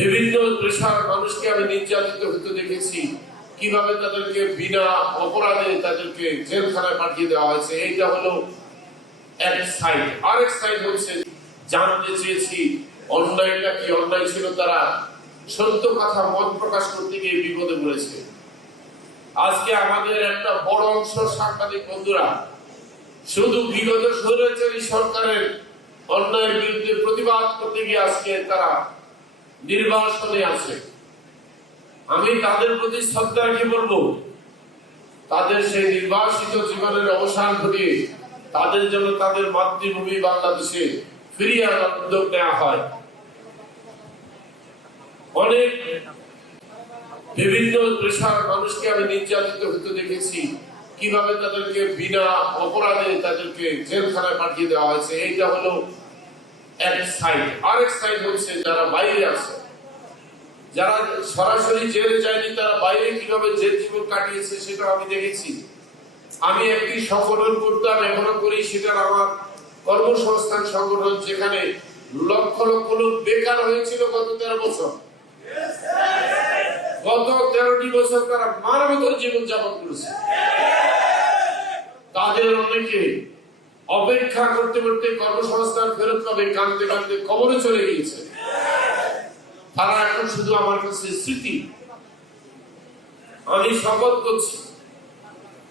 বিভিন্ন পেশার মানুষকে আমি নির্যাতিত হতে দেখেছি, কিভাবে তাদেরকে বিনা অপরাধে তাদেরকে জেলখানায় পাঠিয়ে দেওয়া হয়েছে। এইটা হলো এক সাইড। আরেক সাইড হচ্ছে জানতে চেয়েছি অন্যায়টা কি, অন্যায় ছিল তারা সত্য কথা মত প্রকাশ করতে গিয়ে বিপদে পড়েছে। আজকে আমাদের একটা বড় অংশ সাংবাদিক বন্ধুরা শুধু বিগত স্বৈরাচারী সরকারের অন্যায়ের বিরুদ্ধে প্রতিবাদ করতে গিয়ে আজকে তারা নির্বাসনে আছে। আমি তাদের প্রতি শ্রদ্ধা রেখে বলবো, তাদের সেই নির্বাসিত জীবনের অবসান ঘটিয়ে তাদের জন্য তাদের মাতৃভূমি বাংলাদেশে ফিরিয়ে আনার উদ্যোগ নেওয়া হয়। অনেক বিভিন্ন পেশার মানুষকে আমি নির্যাতিত হতে দেখেছি, কিভাবে তাদেরকে বিনা অপরাধে তাদেরকে জেলখানায় পাঠিয়ে দেওয়া হয়েছে। এইটা হলো এক সাইড। আরেক সাইড হচ্ছে যারা বাইরে আছে, যারা সরাসরি জেলে যায়নি, তারা বাইরে কিভাবে জেল জীবন কাটিয়েছে সেটা আমি দেখেছি। আমি একটি সংগঠন করতাম, এখনো করি, সেটার আমার কর্মসংস্থান সংগঠন, যেখানে লক্ষ লক্ষ লোক বেকার হয়েছিল গত 13 বছর। গত 13টি বছর তারা মানবতার জীবন যাপন করেছে। তাদের অনেকে অপেক্ষা করতে করতে কর্মসংস্থান ফেরত পাবে কাঁদতে কাঁদতে কবরে চলে গিয়েছে। তারা এখন শুধু আমার কাছে স্মৃতি। আমি শপথ করছি,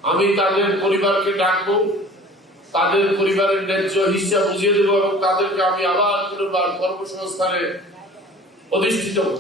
আমি তাদের পরিবারকে ডাকবো, তাদের পরিবারের ন্যায্য হিসাব বুঝিয়ে দেবো এবং তাদেরকে আমি আবার পুনর্বার কর্মসংস্থানে অধিষ্ঠিত করব।